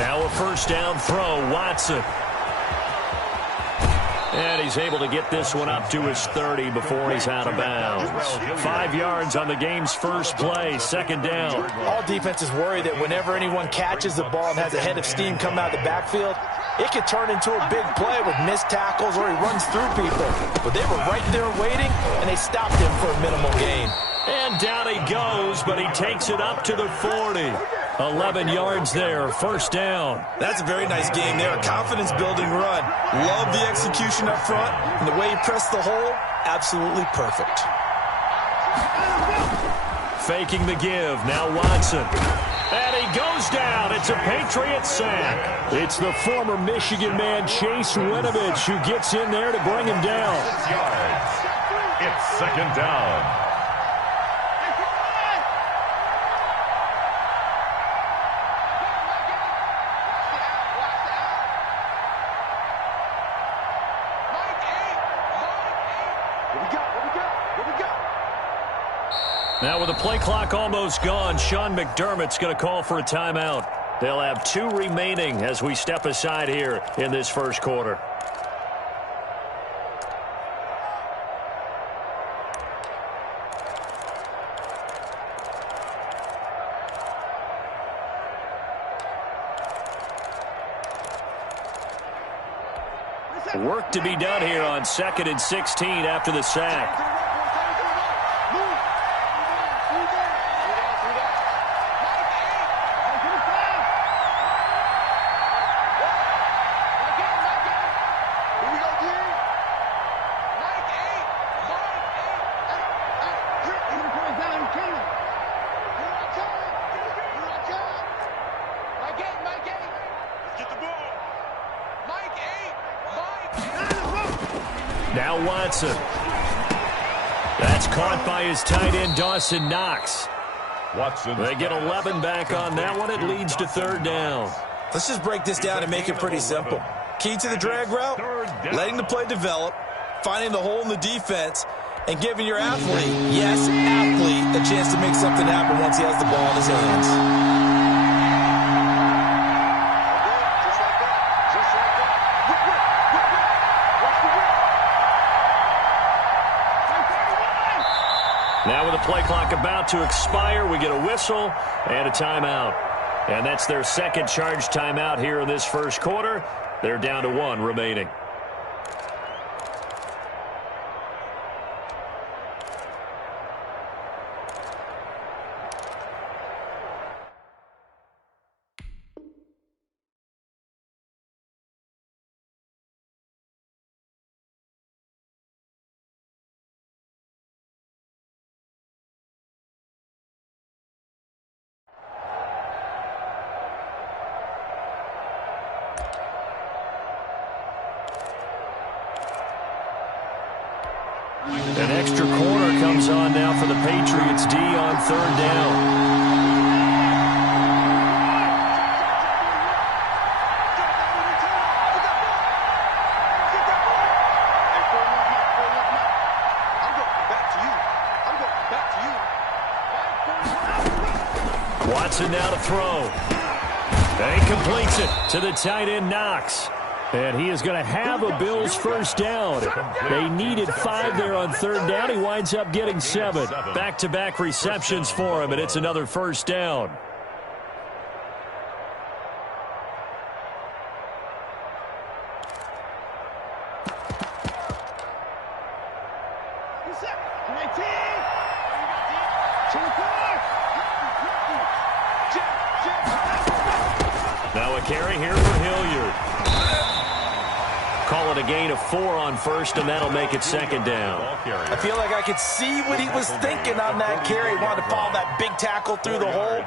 Now a first down throw, Watson. And he's able to get this one up to his 30 before he's out of bounds. 5 yards on the game's first play, second down. All defenses worry that whenever anyone catches the ball and has a head of steam coming out of the backfield, it could turn into a big play with missed tackles or he runs through people. But they were right there waiting, and they stopped him for a minimal gain. And down he goes, but he takes it up to the 40. 11 yards there, first down. That's a very nice game there, a confidence-building run. Love the execution up front, and the way he pressed the hole, absolutely perfect. Faking the give, now Watson. And he goes down. It's a Patriot sack. It's the former Michigan man, Chase Winovich, who gets in there to bring him down. 6 yards. It's second down. Now with the play clock almost gone, Sean McDermott's going to call for a timeout. They'll have 2 remaining as we step aside here in this first quarter. Work to be done here on 2nd and 16 after the sack. Now Watson. That's caught by his tight end, Dawson Knox. They get 11 back on that one. It leads to third down. Let's just break this down and make it pretty simple. Key to the drag route, letting the play develop, finding the hole in the defense, and giving your athlete, yes, athlete, a chance to make something happen once he has the ball in his hands. Now with the play clock about to expire, we get a whistle and a timeout. And that's their second charge timeout here in this first quarter. They're down to 1 remaining. An extra corner comes on now for the Patriots D on third down. Watson now to throw. And he completes it to the tight end, Knox. And he is going to have a Bills first down. They needed 5 there on third down. He winds up getting 7. Back-to-back receptions for him, and it's another first down. Now a carry here for Hilliard. Call it a gain of 4 on first, and that'll make it second down. I feel like I could see what he was thinking on that carry. He wanted to follow that big tackle through the hole.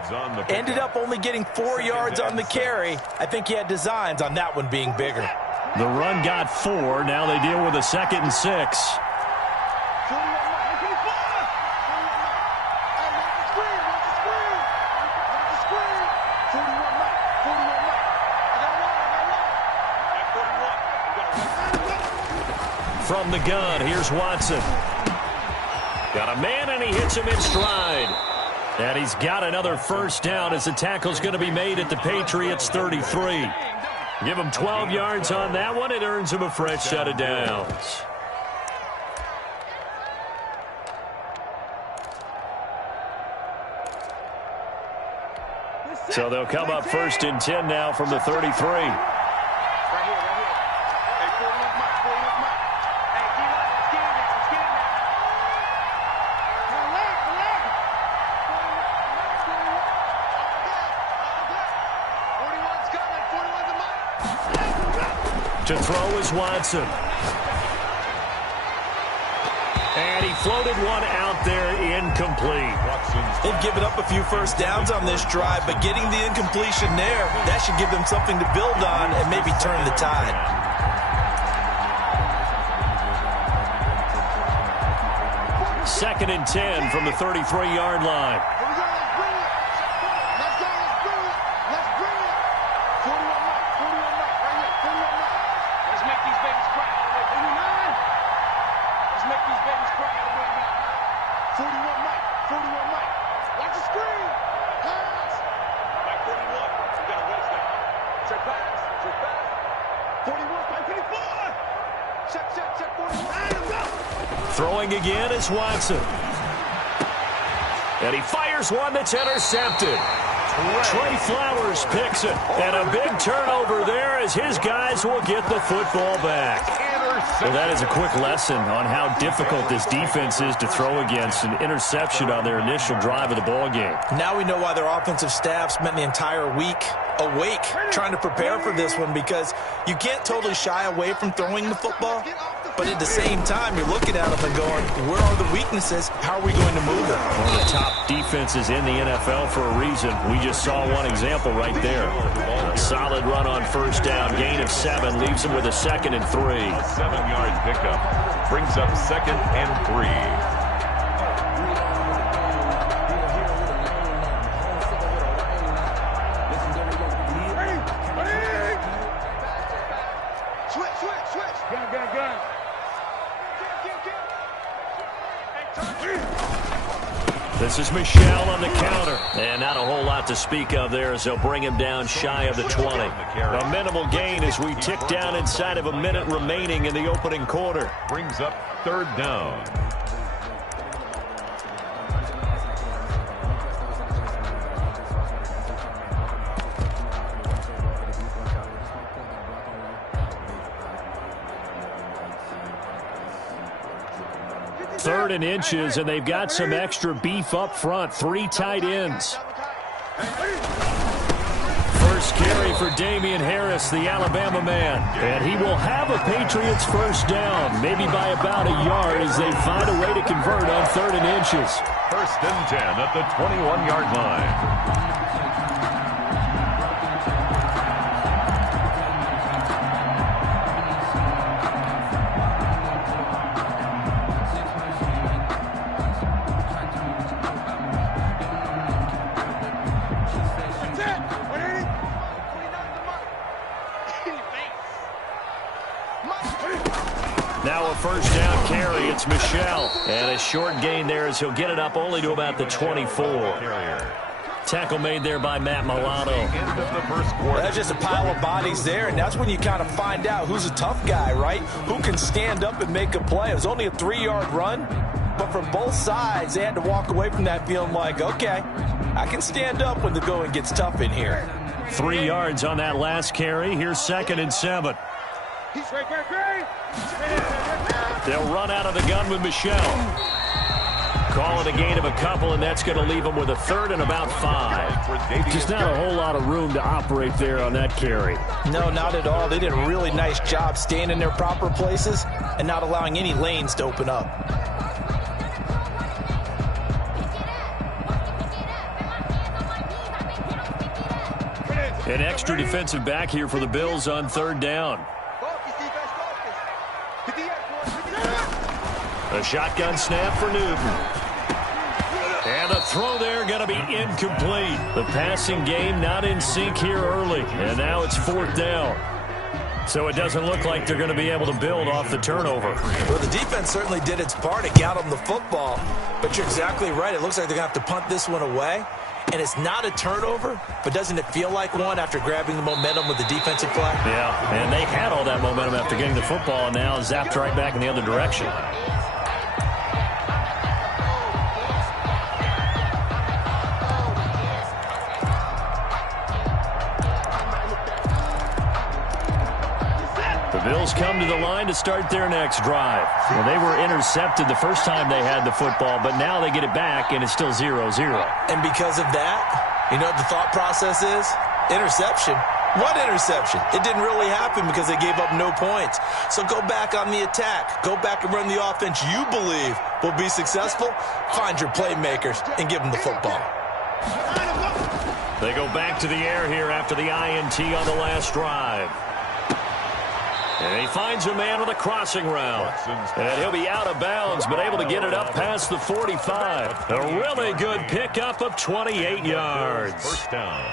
Ended up only getting 4 yards on the carry. I think he had designs on that one being bigger. The run got 4. Now they deal with a 2nd and 6. From the gun, here's Watson. Got a man, and he hits him in stride. And he's got another first down as the tackle's going to be made at the Patriots' 33. Give him 12 yards on that one. It earns him a fresh set of downs. So they'll come up 1st and 10 now from the 33. To throw is Watson. And he floated one out there, incomplete. They've given up a few first downs on this drive, but getting the incompletion there, that should give them something to build on and maybe turn the tide. Second and 10 from the 33-yard line. Throwing again is Watson. And he fires one that's intercepted. Trey Flowers picks it. And a big turnover there as his guys will get the football back. Well, that is a quick lesson on how difficult this defense is to throw against. An interception on their initial drive of the ballgame. Now we know why their offensive staff spent the entire week awake trying to prepare for this one, because you can't totally shy away from throwing the football, but at the same time you're looking at them and going, where are the weaknesses? How are we going to move them? One of the top defenses in the NFL for a reason. We just saw one example right there. A solid run on first down, gain of 7, leaves him with a 2nd and 3. A 7-yard pickup brings up 2nd and 3. This is Michelle on the counter. And not a whole lot to speak of there as they'll bring him down shy of the 20. A minimal gain as we tick down inside of a minute remaining in the opening quarter. Brings up 3rd down. Third and inches, and they've got some extra beef up front. 3 tight ends. First carry for Damian Harris, the Alabama man. And he will have a Patriots first down, maybe by about a yard as they find a way to convert on 3rd and inches. 1st and 10 at the 21-yard line. Now a first down carry. It's Michelle. And a short gain there as he'll get it up only to about the 24. Tackle made there by Matt Milano. End of the first quarter. That's just a pile of bodies there, and that's when you kind of find out who's a tough guy, right? Who can stand up and make a play. It was only a 3-yard run, but from both sides, they had to walk away from that feeling like, okay, I can stand up when the going gets tough in here. 3 yards on that last carry. Here's 2nd and 7. They'll run out of the gun with Michelle. Call it a gain of a couple, and that's going to leave them with a 3rd and about 5. Just not a whole lot of room to operate there on that carry. No, not at all. They did a really nice job staying in their proper places and not allowing any lanes to open up. An extra defensive back here for the Bills on 3rd down. A shotgun snap for Newton. And a throw there going to be incomplete. The passing game not in sync here early. And now it's 4th down. So it doesn't look like they're going to be able to build off the turnover. Well, the defense certainly did its part to get them the football. But you're exactly right. It looks like they're going to have to punt this one away. And it's not a turnover, but doesn't it feel like one after grabbing the momentum with the defensive play? Yeah, and they had all that momentum after getting the football, and now zapped right back in the other direction. The Bills come to the line to start their next drive. Well, they were intercepted the first time they had the football, but now they get it back, and it's still 0-0. And because of that, you know what the thought process is? Interception. What interception? It didn't really happen because they gave up no points. So go back on the attack. Go back and run the offense you believe will be successful. Find your playmakers and give them the football. They go back to the air here after the INT on the last drive. And he finds a man with a crossing route. And he'll be out of bounds, but able to get it up past the 45. A really good pickup of 28 yards. First down.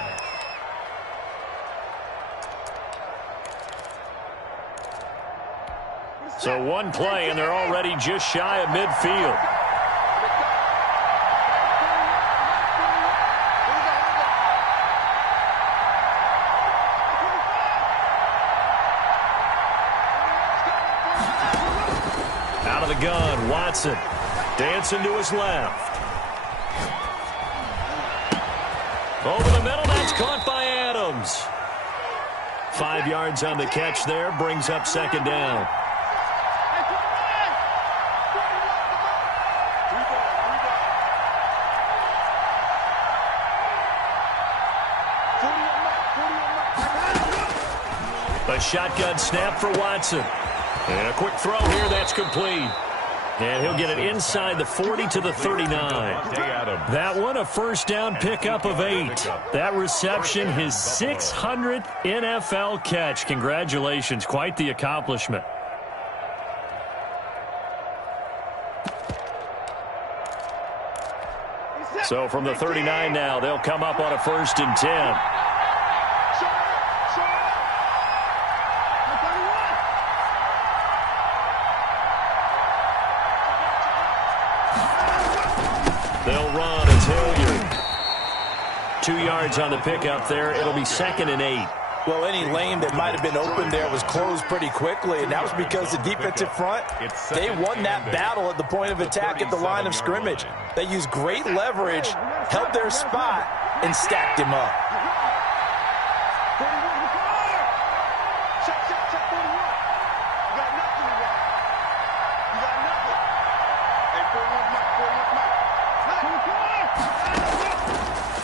So one play, and they're already just shy of midfield. Out of the gun, Watson dancing to his left. Over the middle, that's caught by Adams. 5 yards on the catch there, brings up second down. A shotgun snap for Watson. And a quick throw here, that's complete. And he'll get it inside the 40 to the 39. That one, a first down pickup of 8. That reception, his 600th NFL catch. Congratulations, quite the accomplishment. So from the 39 now, they'll come up on a 1st and 10. They'll run. It's Hilliard. 2 yards on the pickup there. It'll be 2nd and 8. Well, any lane that might have been open there was closed pretty quickly, and that was because the defensive front, they won that battle at the point of attack at the line of scrimmage. They used great leverage, held their spot, and stacked him up.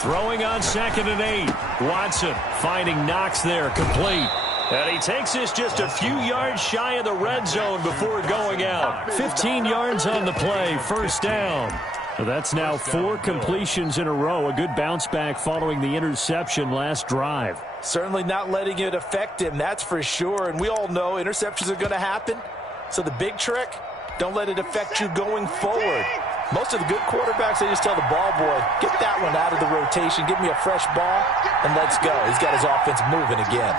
Throwing on 2nd and 8. Watson finding Knox there, complete. And he takes this just a few yards shy of the red zone before going out. 15 yards on the play, first down. So that's now 4 completions in a row. A good bounce back following the interception last drive. Certainly not letting it affect him, that's for sure. And we all know interceptions are going to happen. So the big trick, don't let it affect you going forward. Most of the good quarterbacks, they just tell the ball boy, get that one out of the rotation, give me a fresh ball, and let's go. He's got his offense moving again.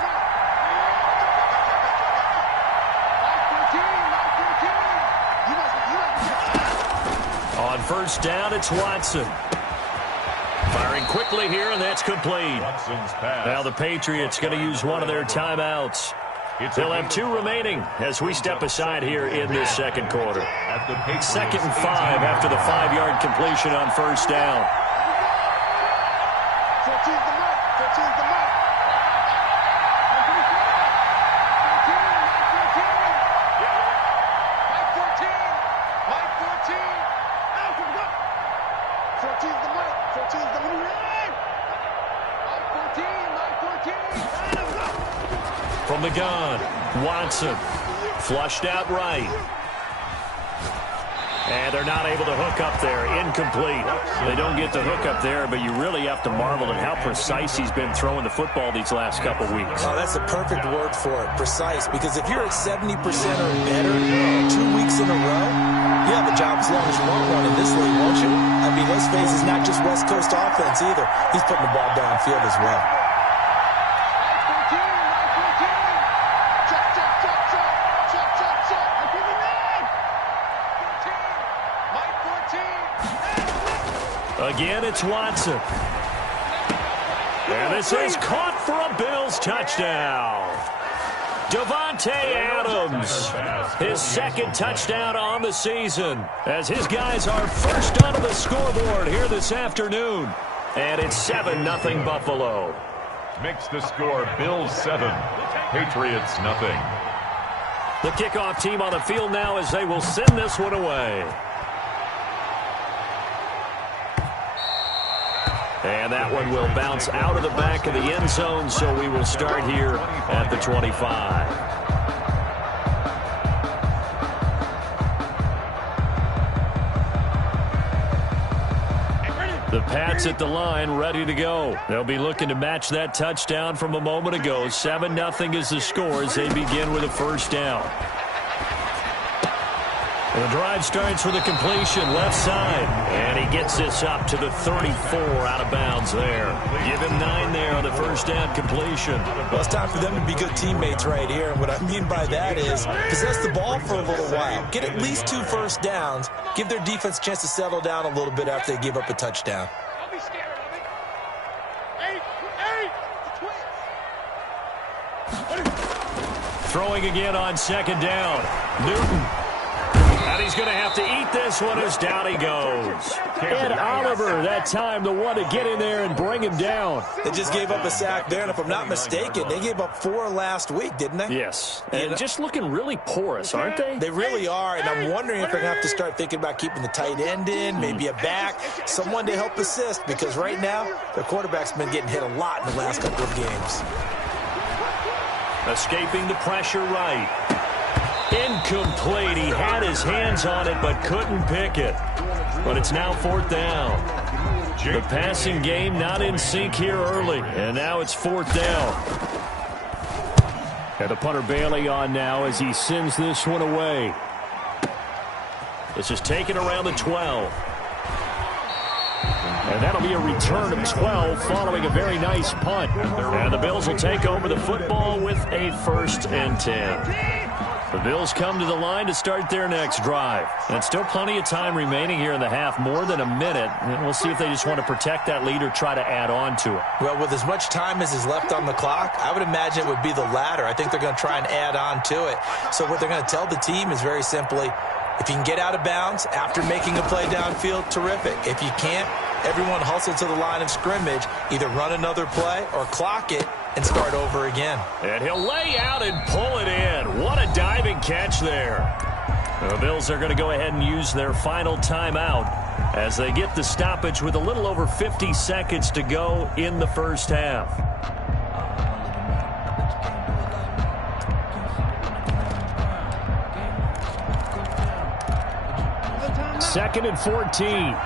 On first down, it's Watson. Firing quickly here, and that's complete. Now the Patriots going to use one of their timeouts. They'll have 2 remaining as we step aside here in this second quarter. 2nd and 5 after the 5-yard completion on first down. From the gun, Watson flushed out right. And they're not able to hook up there. Incomplete. They don't get the hook up there, but you really have to marvel at how precise he's been throwing the football these last couple weeks. Oh, that's the perfect word for it, precise. Because if you're at 70% or better 2 weeks in a row, you have a job as long as you want one in this league, won't you? I mean, let's face it, it's not just West Coast offense either. He's putting the ball downfield as well. Again, it's Watson. And this is caught for a Bills touchdown. Davante Adams, his second touchdown on the season, as his guys are first onto the scoreboard here this afternoon. And it's 7-0 Buffalo. Makes the score Bills 7, Patriots nothing. The kickoff team on the field now as they will send this one away. And that one will bounce out of the back of the end zone, so we will start here at the 25. The Pats at the line, ready to go. They'll be looking to match that touchdown from a moment ago. 7-0 is the score as they begin with a first down. The drive starts with a completion left side, and he gets this up to the 34 out of bounds there. Give him 9 there on the first down completion. Well, it's time for them to be good teammates right here. And what I mean by that is possess the ball for a little while. Get at least 2 first downs. Give their defense a chance to settle down a little bit after they give up a touchdown. Throwing again on second down. Newton. And he's going to have to eat this one as down he goes. Ed Oliver, that time, the one to get in there and bring him down. They just gave up a sack there, and if I'm not mistaken, they gave up 4 last week, didn't they? Yes. And just looking really porous, aren't they? They really are, and I'm wondering if they're going to have to start thinking about keeping the tight end in, maybe a back, someone to help assist, because right now, their quarterback's been getting hit a lot in the last couple of games. Escaping the pressure right. Incomplete. He had his hands on it but couldn't pick it. But it's now 4th down. The passing game not in sync here early. And now it's 4th down. And the punter Bailey on now as he sends this one away. This is taken around the 12. And that'll be a return of 12 following a very nice punt. And the Bills will take over the football with a 1st and 10. The Bills come to the line to start their next drive. And still plenty of time remaining here in the half, more than a minute. And we'll see if they just want to protect that lead or try to add on to it. Well, with as much time as is left on the clock, I would imagine it would be the latter. I think they're going to try and add on to it. So what they're going to tell the team is very simply, if you can get out of bounds after making a play downfield, terrific. If you can't, everyone hustle to the line of scrimmage, either run another play or clock it and start over again. And he'll lay out and pull it in. What a diving catch there. The Bills are going to go ahead and use their final timeout as they get the stoppage with a little over 50 seconds to go in the first half. 2nd and 14.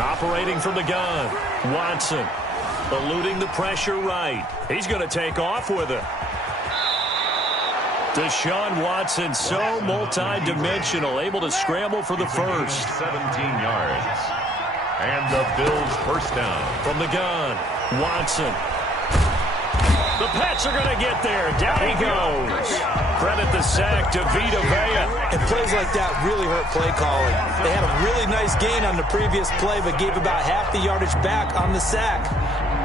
Operating from the gun, Watson eluding the pressure right. He's going to take off with it. Deshaun Watson, so multi-dimensional, able to scramble for the first. 17 yards. And the Bills first down. From the gun, Watson. The Pats are going to get there. Down he goes. Credit the sack to Vita Vea. And plays like that really hurt play calling. They had a really nice gain on the previous play, but gave about half the yardage back on the sack.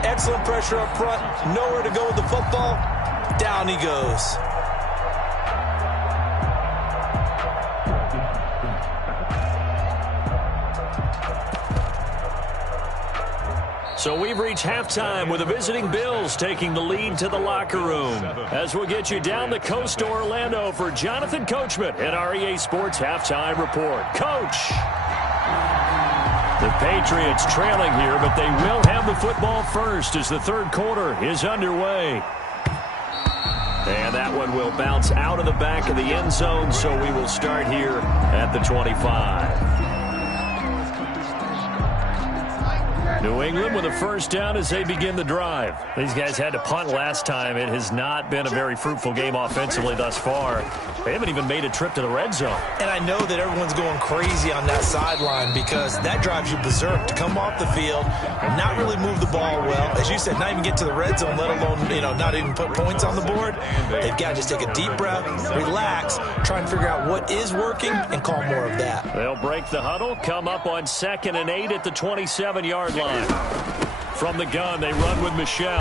Excellent pressure up front. Nowhere to go with the football. Down he goes. So we've reached halftime with the visiting Bills taking the lead to the locker room. As we'll get you down the coast to Orlando for Jonathan Coachman at our EA Sports Halftime Report. Coach! The Patriots trailing here, but they will have the football first as the third quarter is underway. And that one will bounce out of the back of the end zone, so we will start here at the 25. New England with a first down as they begin the drive. These guys had to punt last time. It has not been a very fruitful game offensively thus far. They haven't even made a trip to the red zone. And I know that everyone's going crazy on that sideline because that drives you berserk to come off the field and not really move the ball well. As you said, not even get to the red zone, let alone, not even put points on the board. They've got to just take a deep breath, relax, try and figure out what is working and call more of that. They'll break the huddle, come up on 2nd and 8 at the 27-yard line. From the gun, they run with Michelle.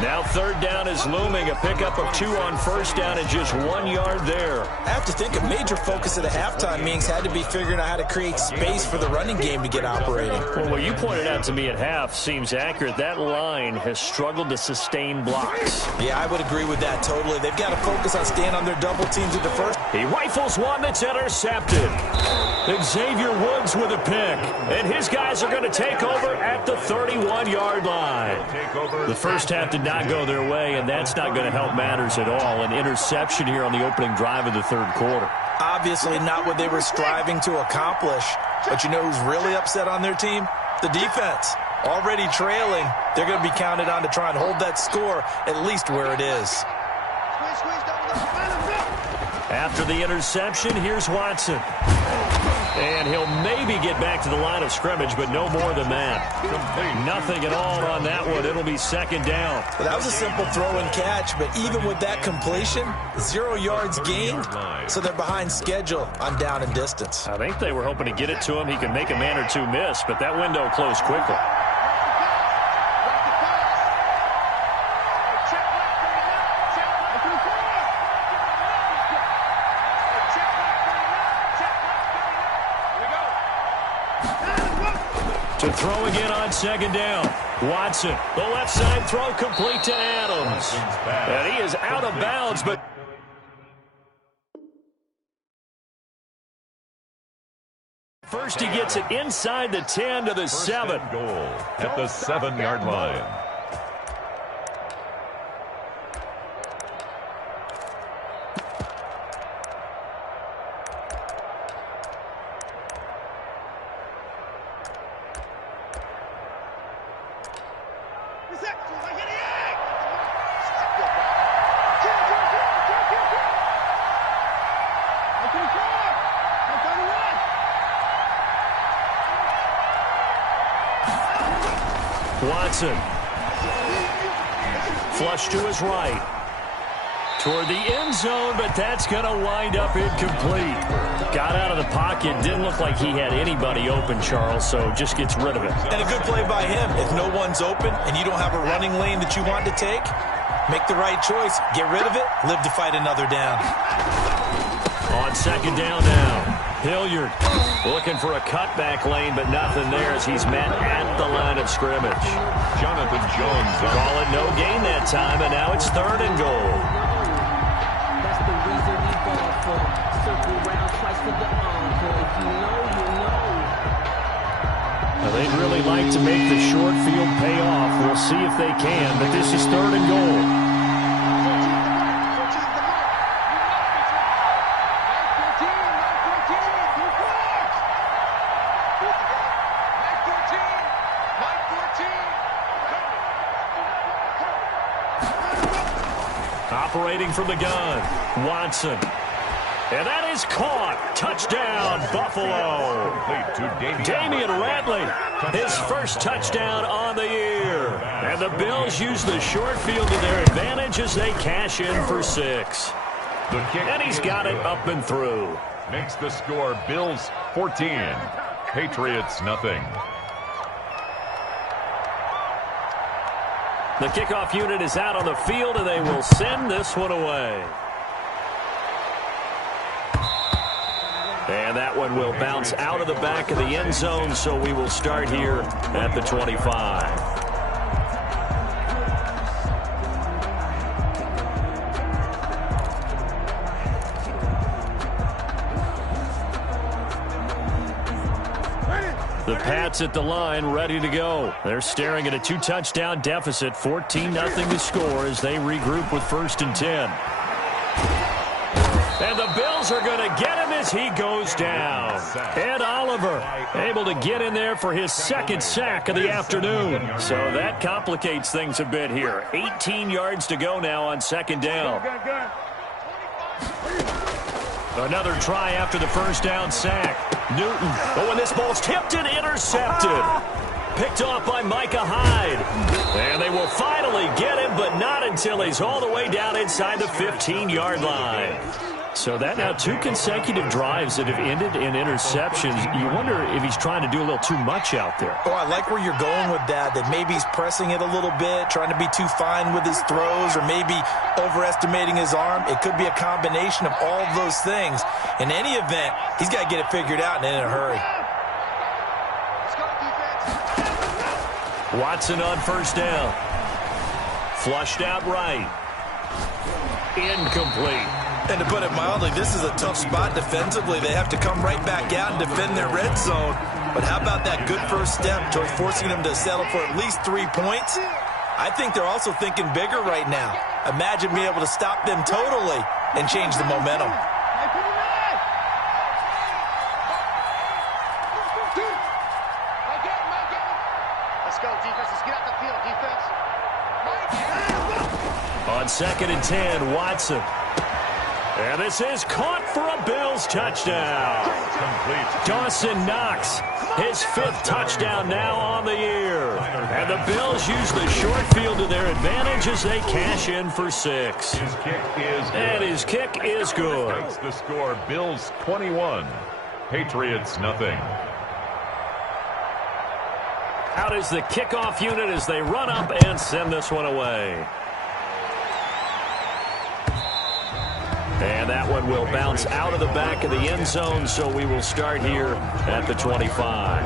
Now 3rd down is looming, a pickup of 2 on 1st down and just 1 yard there. I have to think a major focus of the halftime meetings had to be figuring out how to create space for the running game to get operating. Well, what you pointed out to me at half seems accurate. That line has struggled to sustain blocks. Yeah, I would agree with that totally. They've got to focus on staying on their double teams at the first. He rifles one that's intercepted. Xavier Woods with a pick. And his guys are going to take over at the 31-yard line. The first half did not go their way, and that's not going to help matters at all. An interception here on the opening drive of the 3rd quarter. Obviously not what they were striving to accomplish. But you know who's really upset on their team? The defense. Already trailing, they're going to be counted on to try and hold that score at least where it is. After the interception, here's Watson. And he'll maybe get back to the line of scrimmage, but no more than that. Nothing at all on that one. It'll be 2nd down. Well, that was a simple throw and catch, but even with that completion, 0 yards gained, so they're behind schedule on down and distance. I think they were hoping to get it to him. He could make a man or two miss, but that window closed quickly. To throw again on 2nd down. Watson, the left side throw complete to Adams. And he is out of bounds, but first he gets it inside the 10 to the 7. Goal at the 7-yard line. Watson. Flush to his right. Toward the end zone, but that's going to wind up incomplete. Got out of the pocket. Didn't look like he had anybody open, Charles, so just gets rid of it. And a good play by him. If no one's open and you don't have a running lane that you want to take, make the right choice. Get rid of it. Live to fight another down. On 2nd down now. Hilliard looking for a cutback lane, but nothing there as he's met at the line of scrimmage. Jonathan Jones. Call it no gain that time, and now it's 3rd and goal. That's the reason we ball for. Circle round twice for the encore. If you know, you know. Now, they'd really like to make the short field pay off. We'll see if they can, but this is 3rd and goal. Operating from the gun, Watson. And that is caught. Touchdown, Buffalo. Damian Ratley, his first touchdown on the year. And the Bills use the short field to their advantage as they cash in for 6. And he's got it up and through. Makes the score Bills 14, Patriots nothing. The kickoff unit is out on the field, and they will send this one away. And that one will bounce out of the back of the end zone, so we will start here at the 25. The Pats at the line, ready to go. They're staring at a 2-touchdown deficit, 14-0 to score as they regroup with 1st and 10. And the Bills are going to get him as he goes down. Ed Oliver able to get in there for his second sack of the afternoon. So that complicates things a bit here. 18 yards to go now on second down. Another try after the first down sack. Newton. Oh, and this ball's tipped and intercepted. Picked off by Micah Hyde. And they will finally get him, but not until he's all the way down inside the 15-yard line. So that now 2 consecutive drives that have ended in interceptions. You wonder if he's trying to do a little too much out there. Oh, I like where you're going with that maybe he's pressing it a little bit, trying to be too fine with his throws, or maybe overestimating his arm. It could be a combination of all of those things. In any event, he's got to get it figured out and in a hurry. Watson on first down. Flushed out right. Incomplete. And to put it mildly, this is a tough spot defensively. They have to come right back out and defend their red zone. But how about that good first step towards forcing them to settle for at least 3 points? I think they're also thinking bigger right now. Imagine being able to stop them totally and change the momentum. On second and 10, Watson. And this is caught for a Bills touchdown. Dawson Knox, his 5th touchdown now on the year. And the Bills use the short field to their advantage as they cash in for 6. And his kick is good. That's the score, Bills 21, Patriots nothing. Out is the kickoff unit as they run up and send this one away. And that one will bounce out of the back of the end zone, so we will start here at the 25.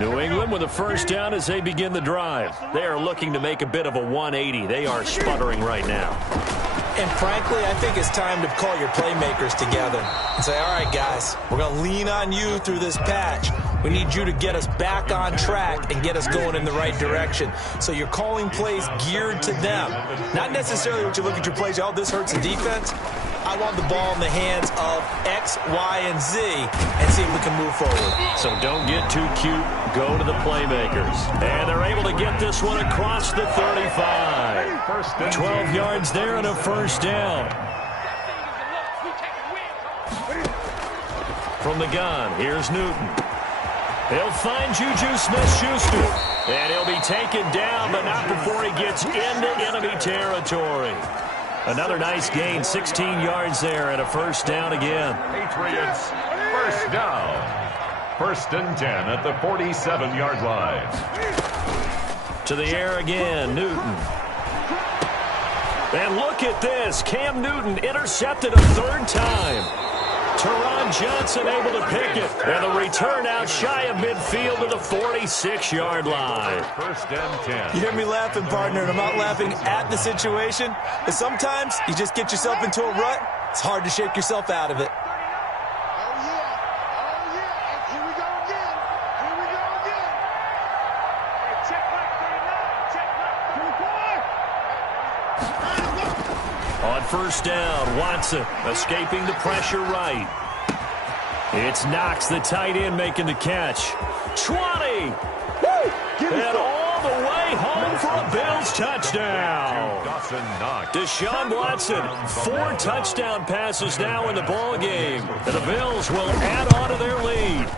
New England with a first down as they begin the drive. They are looking to make a bit of a 180. They are sputtering right now. And frankly, I think it's time to call your playmakers together and say, all right, guys, we're going to lean on you through this patch. We need you to get us back on track and get us going in the right direction. So you're calling plays geared to them. Not necessarily what you look at your plays, oh, this hurts the defense. I want the ball in the hands of X, Y, and Z and see if we can move forward. So don't get too cute. Go to the playmakers. And they're able to get this one across the 35. 12 yards there and a first down. From the gun, here's Newton. He'll find Juju Smith-Schuster. And he'll be taken down, but not before he gets into enemy territory. Another nice gain, 16 yards there and a first down again. Patriots first down. First and 10 at the 47-yard line. To the air again, Newton. And look at this. Cam Newton intercepted a 3rd time. Teron Johnson able to pick it. And the return out shy of midfield to the 46-yard line. First and 10. You hear me laughing, partner, and I'm not laughing at the situation. But sometimes you just get yourself into a rut. It's hard to shake yourself out of it. On first down, Watson escaping the pressure right. It's Knox, the tight end, making the catch. 20! And all the way home for a Bills touchdown. Deshaun Watson, 4 touchdown passes now in the ball game. And the Bills will add on to their lead.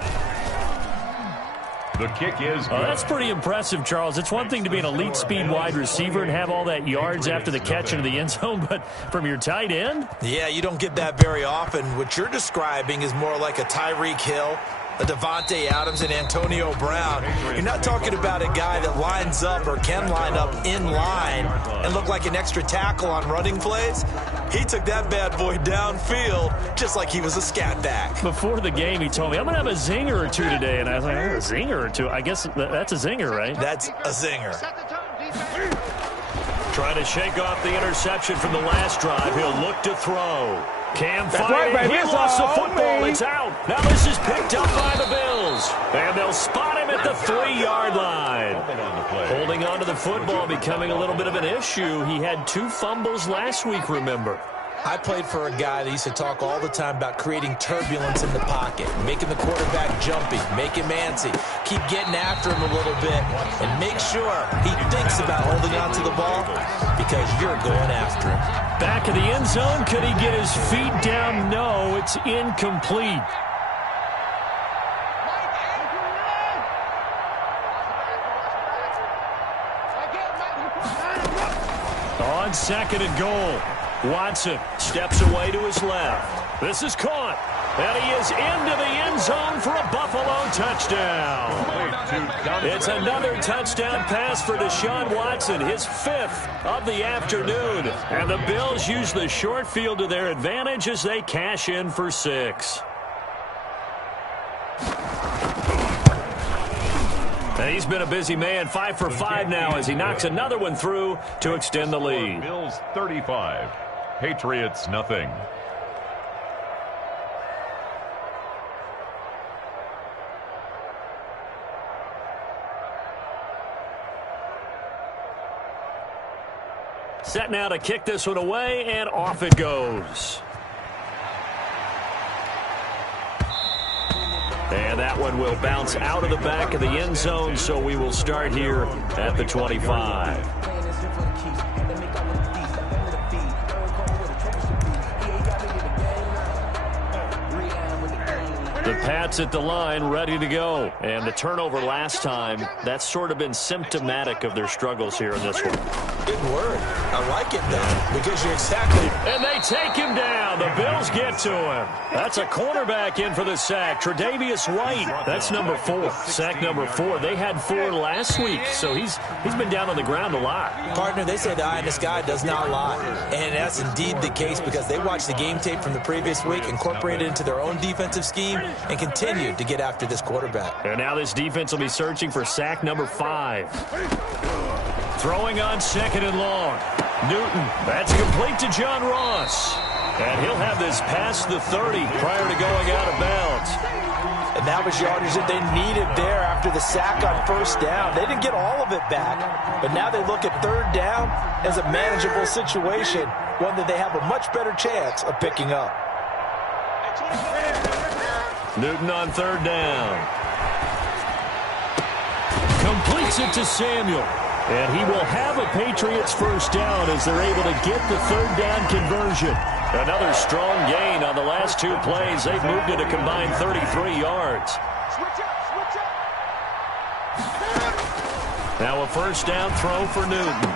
The kick is good. That's pretty impressive, Charles. It's one thing to be an elite speed wide receiver and have all that yards after the catch into the end zone, but from your tight end? Yeah, you don't get that very often. What you're describing is more like a Tyreek Hill, a Devontae Adams, and Antonio Brown. You're not talking about a guy that lines up or can line up in line and look like an extra tackle on running plays. He took that bad boy downfield just like he was a scat back. Before the game, he told me, I'm going to have a zinger or two today. And I was like, a zinger or two? I guess that's a zinger, right? That's a zinger. Trying to shake off the interception from the last drive. He'll look to throw. Cam fighting. He lost the football. It's out. Now this is picked up by the Bills. And they'll spot him at the 3-yard line. Holding on to the football becoming a little bit of an issue. He had 2 fumbles last week, remember. I played for a guy that used to talk all the time about creating turbulence in the pocket, making the quarterback jumpy, make him antsy, keep getting after him a little bit, and make sure he thinks about holding on to the ball because you're going after him. Back of the end zone. Could he get his feet down? No, it's incomplete. On 2nd and goal. Watson steps away to his left. This is caught. And he is into the end zone for a Buffalo touchdown. It's another touchdown pass for Deshaun Watson, his 5th of the afternoon. And the Bills use the short field to their advantage as they cash in for 6. And he's been a busy man, 5 for 5 now as he knocks another one through to extend the lead. Bills 35, Patriots nothing. Set now to kick this one away, and off it goes. And that one will bounce out of the back of the end zone, so we will start here at the 25. The Pats at the line, ready to go. And the turnover last time, that's sort of been symptomatic of their struggles here in this one. Good word. I like it, though, because you're exactly... And they take him down. The Bills get to him. That's a cornerback in for the sack. Tre'Davious White. That's number 4. Sack number 4. They had 4 last week, so he's been down on the ground a lot. Partner, they say the eye in the sky does not lie. And that's indeed the case because they watched the game tape from the previous week, incorporated it into their own defensive scheme, and continued to get after this quarterback. And now this defense will be searching for sack number 5. Throwing on 2nd and long. Newton, that's complete to John Ross. And he'll have this past the 30 prior to going out of bounds. And that was yardage that they needed there after the sack on 1st down. They didn't get all of it back, but now they look at 3rd down as a manageable situation, one that they have a much better chance of picking up. Newton on 3rd down. Completes it to Samuel. And he will have a Patriots 1st down as they're able to get the 3rd down conversion. Another strong gain on the last 2 plays. They've moved it a combined 33 yards. Now a 1st down throw for Newton.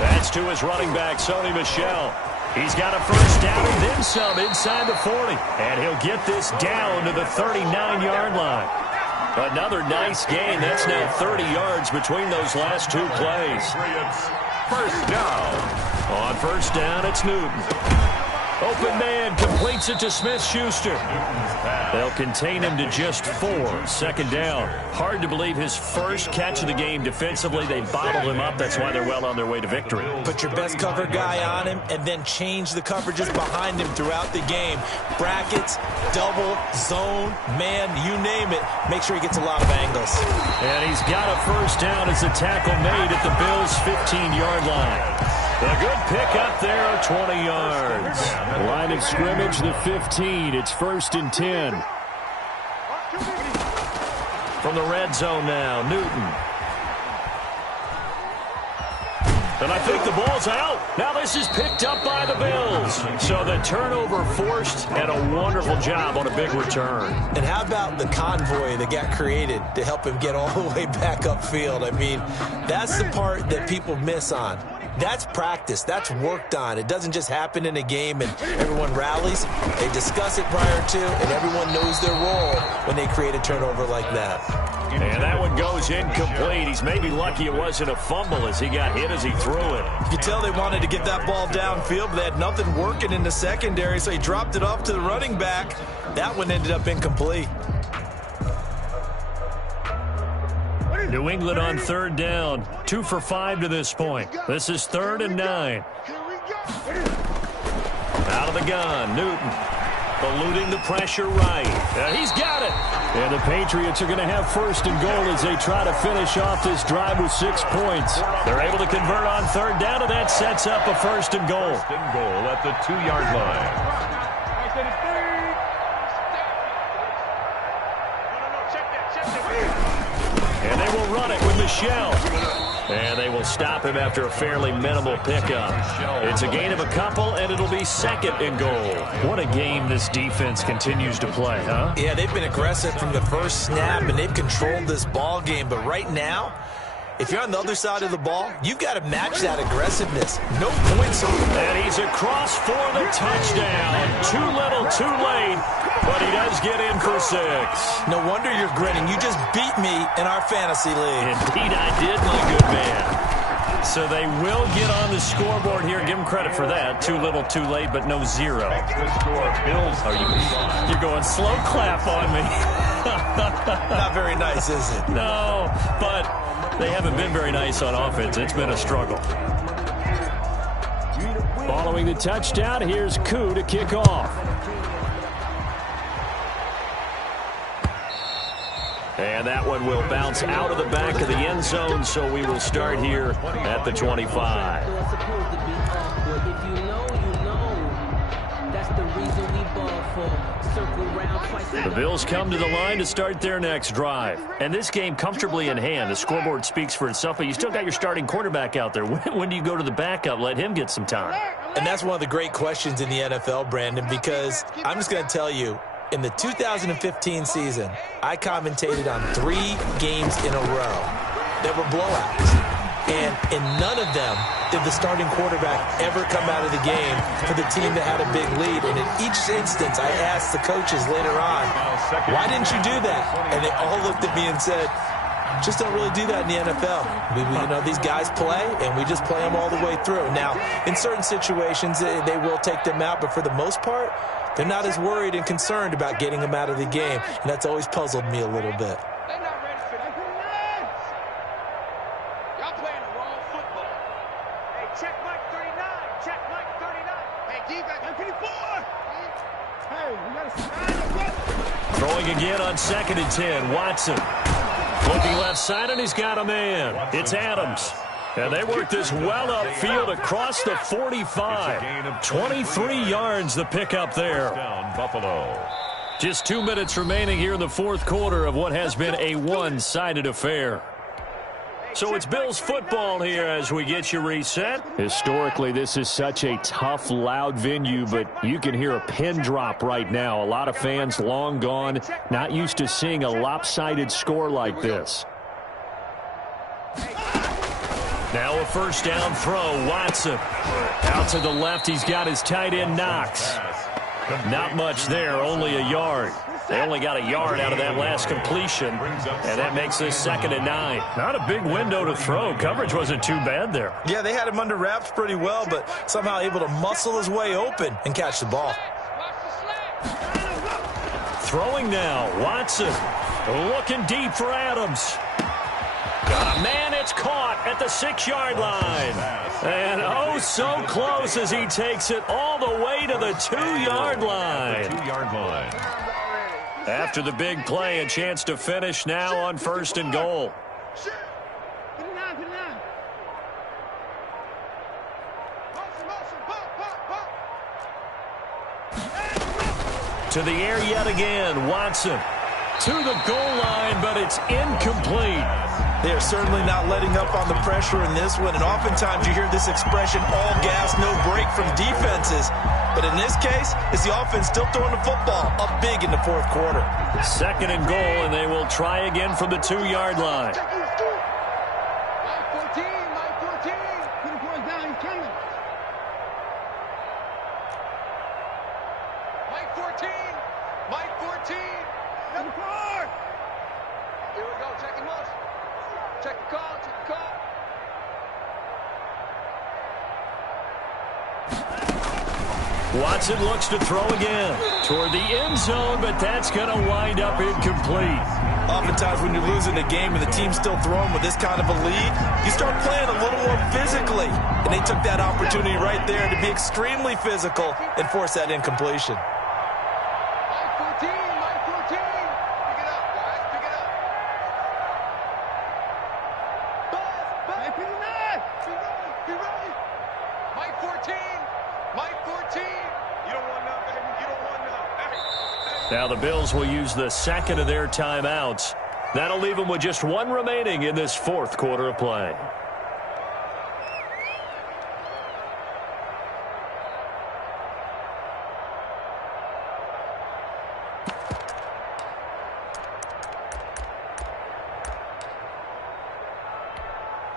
That's to his running back, Sony Michel. He's got a 1st down and then some inside the 40. And he'll get this down to the 39-yard line. Another nice gain. That's now 30 yards between those last 2 plays. 1st down. On 1st down, it's Newton. Open man completes it to Smith-Schuster. They'll contain him to just 4. 2nd down. Hard to believe his first catch of the game defensively. They bottled him up. That's why they're well on their way to victory. Put your best cover guy on him and then change the coverages behind him throughout the game. Brackets, double, zone, man, you name it. Make sure he gets a lot of angles. And he's got a 1st down as the tackle made at the Bills' 15-yard line. A good pick up there of 20 yards. Line of scrimmage, the 15. It's 1st and 10. From the red zone now, Newton. And I think the ball's out. Now this is picked up by the Bills. So the turnover forced and a wonderful job on a big return. And how about the convoy that got created to help him get all the way back upfield? I mean, that's the part that people miss on. That's practice. That's worked on. It doesn't just happen in a game and everyone rallies. They discuss it prior to, and everyone knows their role when they create a turnover like that. And that one goes incomplete. He's maybe lucky it wasn't a fumble as he got hit as he threw it. You could tell they wanted to get that ball downfield, but they had nothing working in the secondary, so he dropped it off to the running back. That one ended up incomplete. New England on 3rd down. 2 for 5 to this point. This is 3rd and 9. Out of the gun, Newton. Eluding the pressure right. He's got it. And the Patriots are going to have first and goal as they try to finish off this drive with 6 points. They're able to convert on third down, and that sets up a first and goal. First and goal at the 2-yard line. And they will run it with Michelle. And they will stop him after a fairly minimal pickup. It's a gain of a couple, and it'll be second and goal. What a game this defense continues to play, huh? Yeah, they've been aggressive from the first snap, and they've controlled this ball game. But right now, if you're on the other side of the ball, you've got to match that aggressiveness. No points on it. And he's across for the touchdown. Too little, too late, but he does get in for 6. No wonder you're grinning. You just beat me in our fantasy league. Indeed I did, my good man. So they will get on the scoreboard here. Give them credit for that. Too little, too late, but no 0. The score, Bills. You're going slow clap on me. Not very nice, is it? No, but they haven't been very nice on offense. It's been a struggle. Following the touchdown, here's Koo to kick off. And that one will bounce out of the back of the end zone, so we will start here at the 25. The Bills come to the line to start their next drive. And this game comfortably in hand. The scoreboard speaks for itself, but you still got your starting quarterback out there. When do you go to the backup? Let him get some time. And that's one of the great questions in the NFL, Brandon, because I'm just going to tell you, in the 2015 season, I commentated on 3 games in a row that were blowouts. And in none of them did the starting quarterback ever come out of the game for the team that had a big lead. And in each instance, I asked the coaches later on, why didn't you do that? And they all looked at me and said, just don't really do that in the NFL. These guys play, and we just play them all the way through. Now, in certain situations, they will take them out, but for the most part, they're not as worried and concerned about getting them out of the game, and that's always puzzled me a little bit. Throwing again on 2nd and 10. Watson looking left side, and he's got a man. It's Adams. And they work this well upfield across the 45. 23 yards the pickup there. Buffalo. Just 2 minutes remaining here in the fourth quarter of what has been a one-sided affair. So it's Bills football here as we get you reset. Historically, this is such a tough, loud venue, but you can hear a pin drop right now. A lot of fans long gone, not used to seeing a lopsided score like this. Now a first down throw. Watson out to the left. He's got his tight end Knox. Not much there, only a yard. They only got a yard out of that last completion, and that makes this 2nd and 9. Not a big window to throw. Coverage wasn't too bad there. Yeah, they had him under wraps pretty well, but somehow able to muscle his way open and catch the ball. Throwing now, Watson looking deep for Adams. Got a man, it's caught at the 6-yard line. And oh, so close as he takes it all the way to the 2-yard line. After the big play, a chance to finish now on 1st and goal. To the air yet again, Watson to the goal line, but it's incomplete. They are certainly not letting up on the pressure in this one, and oftentimes you hear this expression, all gas, no break from defenses. But in this case, it's the offense still throwing the football up big in the fourth quarter. 2nd and goal, and they will try again from the 2-yard line. Watson looks to throw again toward the end zone, but that's going to wind up incomplete. Oftentimes when you're losing a game and the team's still throwing with this kind of a lead, you start playing a little more physically. And they took that opportunity right there to be extremely physical and force that incompletion. Now the Bills will use the second of their timeouts. That'll leave them with just one remaining in this fourth quarter of play.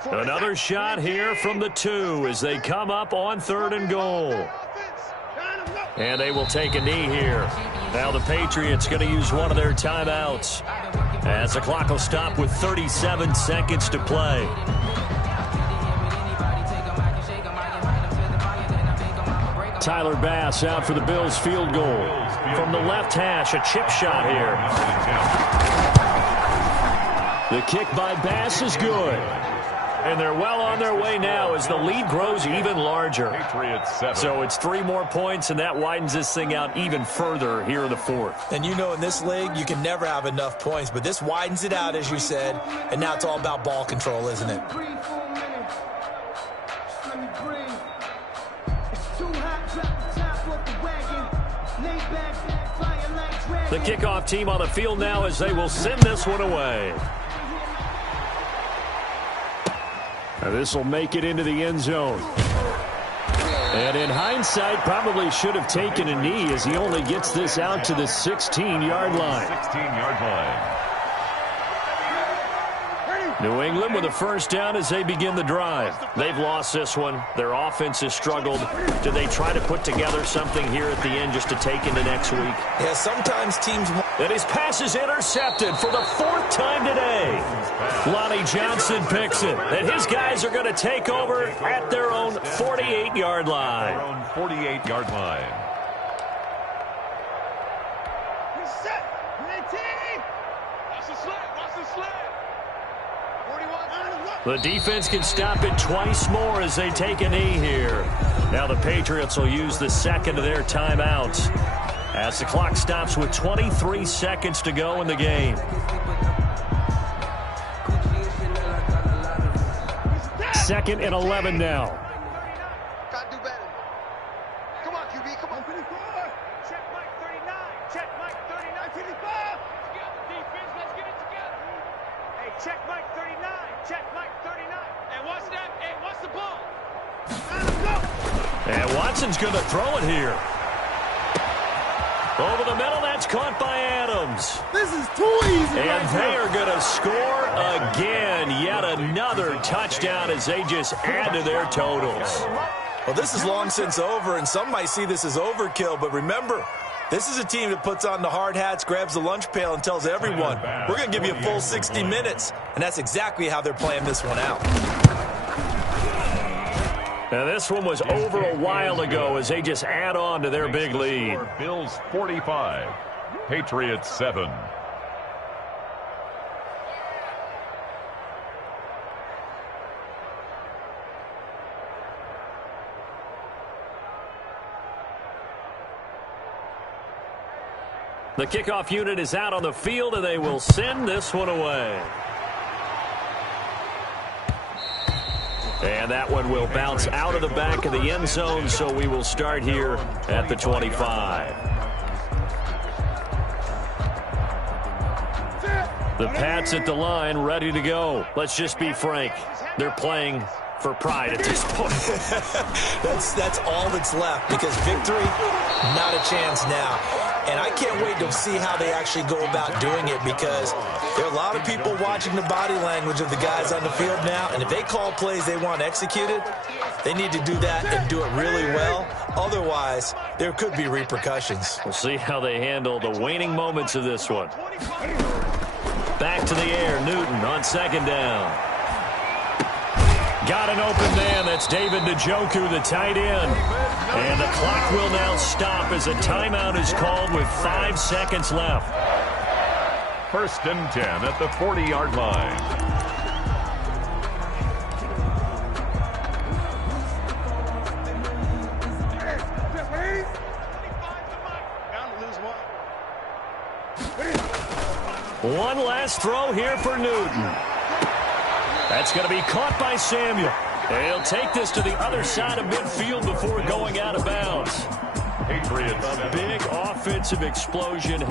Another shot here from the 2 as they come up on 3rd and goal. And they will take a knee here. Now the Patriots going to use one of their timeouts as the clock will stop with 37 seconds to play. Tyler Bass out for the Bills field goal. From the left hash, a chip shot here. The kick by Bass is good. And they're well on their way now as the lead grows even larger. So it's 3 more points, and that widens this thing out even further here in the fourth. And you know in this league, you can never have enough points, but this widens it out, as you said, and now it's all about ball control, isn't it? The kickoff team on the field now as they will send this one away. This will make it into the end zone. And in hindsight, probably should have taken a knee as he only gets this out to the 16-yard line. 16-yard line. New England with a first down as they begin the drive. They've lost this one. Their offense has struggled. Do they try to put together something here at the end just to take into next week? Yeah, sometimes teams... And his pass is intercepted for the 4th time today. Lonnie Johnson picks it. And his guys are going to take over at their own 48-yard line. Their own 48-yard line. The defense can stop it twice more as they take a knee here. Now the Patriots will use the second of their timeouts as the clock stops with 23 seconds to go in the game. Second and 11 now. Gotta do better. Come on, QB, come on. Check Mike 39. Check Mike 39. 55. Together, defense, let's get it together. Hey, check Mike 39. Check Mike 39. And watch that. Hey, watch the ball. Let's go. And Watson's going to throw it here. Over the middle, that's caught by Adams. This is too easy. And they are going to score again. Yet another touchdown as they just add to their totals. Well, this is long since over, and some might see this as overkill. But remember, this is a team that puts on the hard hats, grabs the lunch pail, and tells everyone, we're going to give you a full 60 minutes. And that's exactly how they're playing this one out. Now, this one was over a while ago as they just add on to their big lead. Bills 45, Patriots 7. The kickoff unit is out on the field, and they will send this one away. And that one will bounce out of the back of the end zone, so we will start here at the 25. The Pats at the line, ready to go. Let's just be frank. They're playing for pride at this point. That's all that's left, because victory, not a chance now. And I can't wait to see how they actually go about doing it, because there are a lot of people watching the body language of the guys on the field now, and if they call plays they want executed, they need to do that and do it really well. Otherwise, there could be repercussions. We'll see how they handle the waning moments of this one. Back to the air, Newton on second down. Got an open man. That's David Njoku, the tight end. And the clock will now stop as a timeout is called with 5 seconds left. 1st and 10 at the 40-yard line. One last throw here for Newton. That's going to be caught by Samuel. He'll take this to the other side of midfield before going out of bounds. Patriots. A big offensive explosion.